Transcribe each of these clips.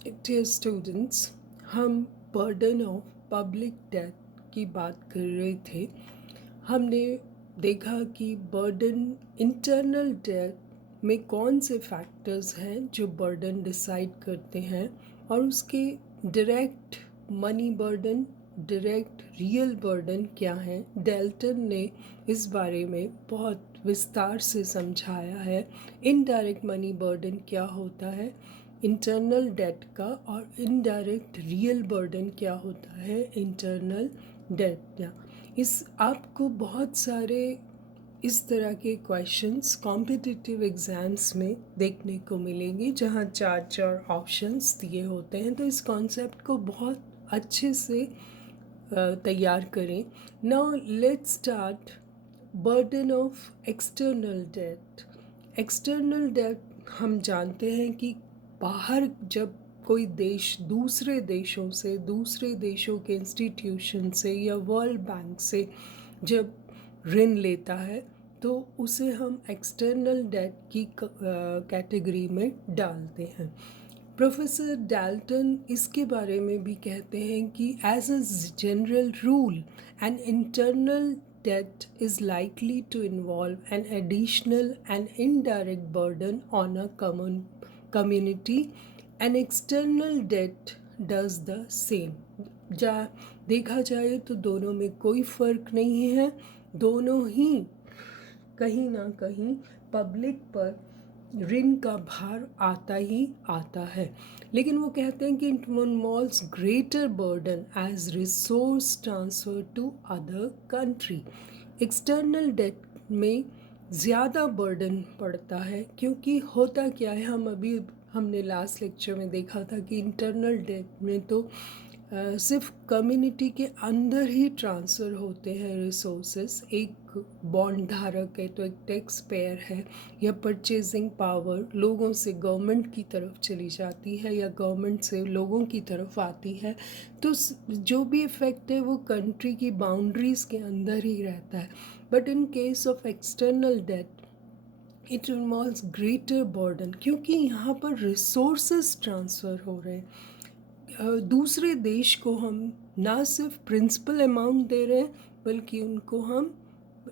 Dear students, हम burden of public debt की बात कर रहे थे। हमने देखा कि बर्डन इंटरनल डेट में कौन से फैक्टर्स हैं जो बर्डन डिसाइड करते हैं, और उसके direct money burden, direct real burden क्या है। डेल्टन ने इस बारे में बहुत विस्तार से समझाया है। इनडायरेक्ट मनी बर्डन क्या होता है, इंटरनल डेट का, और इनडायरेक्ट रियल बर्डन क्या होता है इंटरनल डेट का। इस आपको बहुत सारे इस तरह के क्वेश्चंस कॉम्पिटिटिव एग्ज़ाम्स में देखने को मिलेंगे जहाँ चार चार ऑप्शंस दिए होते हैं। तो इस कॉन्सेप्ट को बहुत अच्छे से तैयार करें। Now let's start. Burden of external debt. External debt हम जानते हैं कि बाहर जब कोई देश दूसरे देशों से, दूसरे देशों के इंस्टीट्यूशन से या वर्ल्ड बैंक से जब ऋण लेता है तो उसे हम एक्सटर्नल डेट की कैटेगरी में डालते हैं। प्रोफेसर डाल्टन इसके बारे में भी कहते हैं कि as a general rule an internal debt is likely to involve an additional and indirect burden on a common community. An external debt does the same. जा देखा जाए तो दोनों में कोई फ़र्क नहीं है, दोनों ही कहीं ना कहीं पब्लिक पर ऋण का भार आता ही आता है। लेकिन वो कहते हैं कि it involves greater burden as resource transfer to other country. External debt में ज़्यादा बर्डन पड़ता है, क्योंकि होता क्या है, हमने लास्ट लेक्चर में देखा था कि इंटरनल डेट में तो सिर्फ कम्युनिटी के अंदर ही ट्रांसफ़र होते हैं रिसोर्सेस। एक बॉन्ड धारक है तो एक टैक्स पेयर है, या परचेजिंग पावर लोगों से गवर्नमेंट की तरफ चली जाती है या गवर्नमेंट से लोगों की तरफ आती है। तो जो भी इफ़ेक्ट है वो कंट्री की बाउंड्रीज़ के अंदर ही रहता है। But in case of external debt it involves greater burden, क्योंकि यहाँ पर रिसोर्सेस ट्रांसफ़र हो रहे हैं। दूसरे देश को हम ना सिर्फ प्रिंसिपल अमाउंट दे रहे हैं बल्कि उनको हम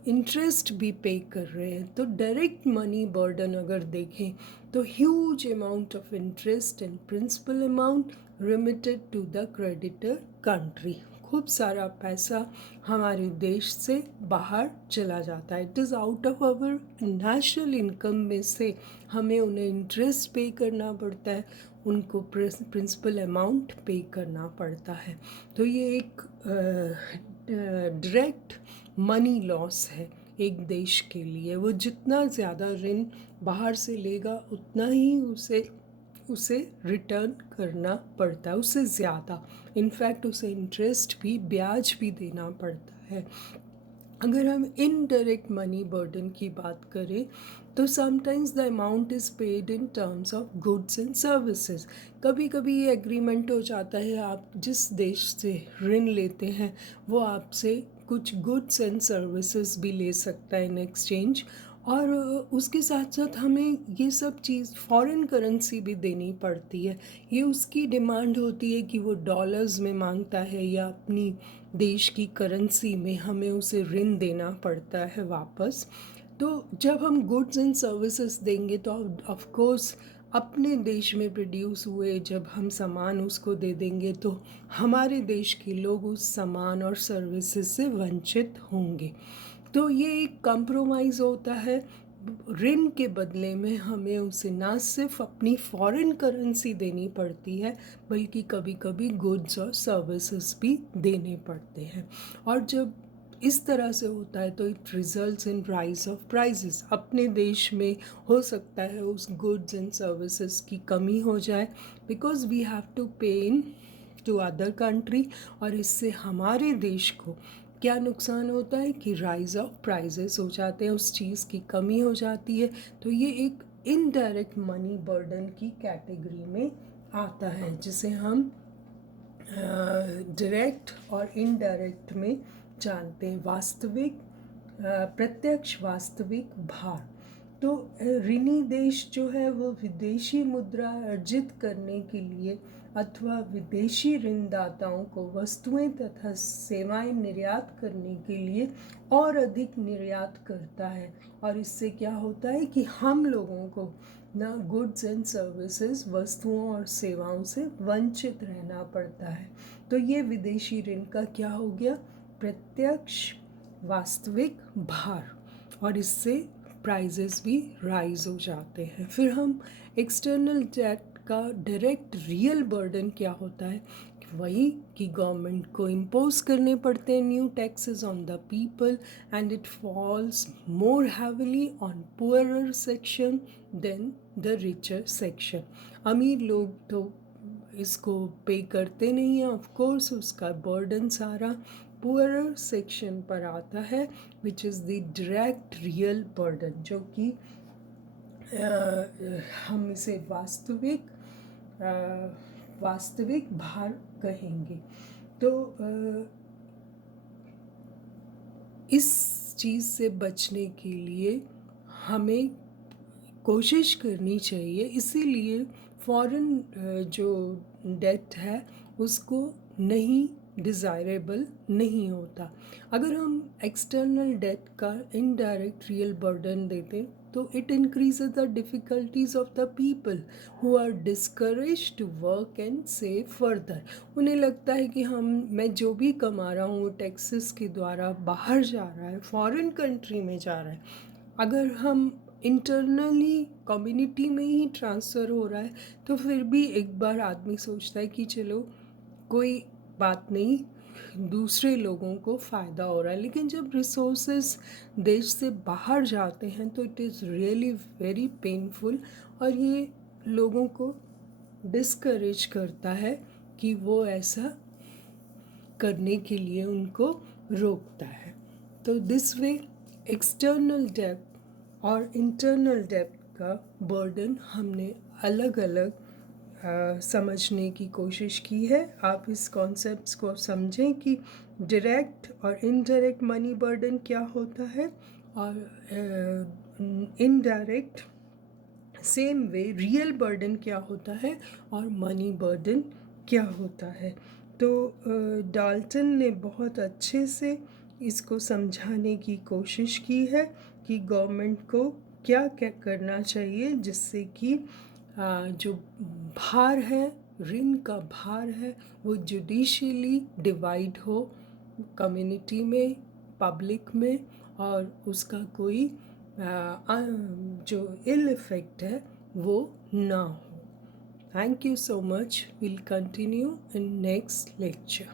इंटरेस्ट भी पे कर रहे हैं। तो डायरेक्ट मनी बर्डन अगर देखें तो huge amount of interest and principal amount remitted to the creditor country. खूब सारा पैसा हमारे देश से बाहर चला जाता है। It is out of our national income में से हमें उन्हें इंटरेस्ट पे करना पड़ता है, उनको प्रिंसिपल अमाउंट पे करना पड़ता है। तो ये एक डायरेक्ट मनी लॉस है एक देश के लिए। वो जितना ज़्यादा ऋण बाहर से लेगा उतना ही उसे रिटर्न करना पड़ता है, उससे ज़्यादा। इनफैक्ट उसे इंटरेस्ट भी, ब्याज भी देना पड़ता है। अगर हम इनडायरेक्ट मनी बर्डन की बात करें तो sometimes the amount is paid in terms of goods and services. कभी कभी ये एग्रीमेंट हो जाता है, आप जिस देश से ऋण लेते हैं वो आपसे कुछ गुड्स एंड सर्विसेज भी ले सकता है इन एक्सचेंज, और उसके साथ साथ हमें ये सब चीज़ फॉरेन करेंसी भी देनी पड़ती है। ये उसकी डिमांड होती है कि वो डॉलर्स में मांगता है या अपनी देश की करेंसी में हमें उसे ऋण देना पड़ता है वापस। तो जब हम गुड्स एंड सर्विसेज देंगे तो ऑफ कोर्स अपने देश में प्रोड्यूस हुए जब हम सामान उसको दे देंगे तो हमारे देश के लोग उस सामान और सर्विसेज से वंचित होंगे। तो ये एक कंप्रोमाइज़ होता है। ऋण के बदले में हमें उसे ना सिर्फ अपनी फॉरेन करेंसी देनी पड़ती है बल्कि कभी कभी गुड्स और सर्विसेज भी देने पड़ते हैं। और जब इस तरह से होता है तो it results in rise of prices. अपने देश में हो सकता है उस गुड्स एंड सर्विसेज की कमी हो जाए बिकॉज वी हैव टू पे इन टू अदर कंट्री, और इससे हमारे देश को क्या नुकसान होता है कि राइज ऑफ प्राइसेस हो जाते हैं, उस चीज़ की कमी हो जाती है। तो ये एक इनडायरेक्ट मनी बर्डन की कैटेगरी में आता है जिसे हम डायरेक्ट और इनडायरेक्ट में जानते हैं। वास्तविक प्रत्यक्ष वास्तविक भार। तो ऋणी देश जो है वो विदेशी मुद्रा अर्जित करने के लिए अथवा विदेशी ऋणदाताओं को वस्तुएं तथा सेवाएं निर्यात करने के लिए और अधिक निर्यात करता है, और इससे क्या होता है कि हम लोगों को ना गुड्स एंड सर्विसेज, वस्तुओं और सेवाओं से वंचित रहना पड़ता है। तो ये विदेशी ऋण का क्या हो गया, प्रत्यक्ष वास्तविक भार, और इससे प्राइजेस भी राइज हो जाते हैं। फिर हम एक्सटर्नल डेट का डायरेक्ट रियल बर्डन क्या होता है, वही कि गवर्नमेंट को इम्पोज करने पड़ते हैं new taxes on the people, and it falls more heavily on poorer section than the richer section. अमीर लोग तो इसको पे करते नहीं हैं, ऑफ कोर्स उसका बर्डन सारा पुअरर सेक्शन पर आता है, which is the direct real burden, जो कि हम इसे वास्तविक भार कहेंगे। तो इस चीज़ से बचने के लिए हमें कोशिश करनी चाहिए, इसीलिए फॉरेन जो डेट है उसको नहीं डिज़ायरेबल नहीं होता। अगर हम एक्सटर्नल डेट का इनडायरेक्ट रियल बर्डन देते तो it increases the difficulties of the people who are discourage to work and save further. उन्हें लगता है कि मैं जो भी कमा रहा हूँ टैक्सेस के द्वारा बाहर जा रहा है, फॉरेन कंट्री में जा रहा है। अगर हम इंटरनली कम्युनिटी में ही ट्रांसफ़र हो रहा है तो फिर भी एक बार आदमी सोचता है कि चलो कोई बात नहीं, दूसरे लोगों को फ़ायदा हो रहा है। लेकिन जब रिसोर्सेज देश से बाहर जाते हैं तो it is really very painful, और ये लोगों को डिस्करेज करता है कि वो ऐसा करने के लिए उनको रोकता है। तो दिस वे एक्सटर्नल डेट और इंटरनल डेट का बर्डन हमने अलग अलग समझने की कोशिश की है। आप इस कॉन्सेप्ट्स को समझें कि डायरेक्ट और इनडायरेक्ट मनी बर्डन क्या होता है, और indirect same way real burden क्या होता है और मनी बर्डन क्या होता है। तो डाल्टन ने बहुत अच्छे से इसको समझाने की कोशिश की है कि गवर्नमेंट को क्या क्या करना चाहिए जिससे कि जो भार है, ऋण का भार है, वो जुडिशियली डिवाइड हो कम्युनिटी में, पब्लिक में, और उसका कोई जो इल इफ़ेक्ट है वो ना हो। Thank you so much. We'll continue in next lecture.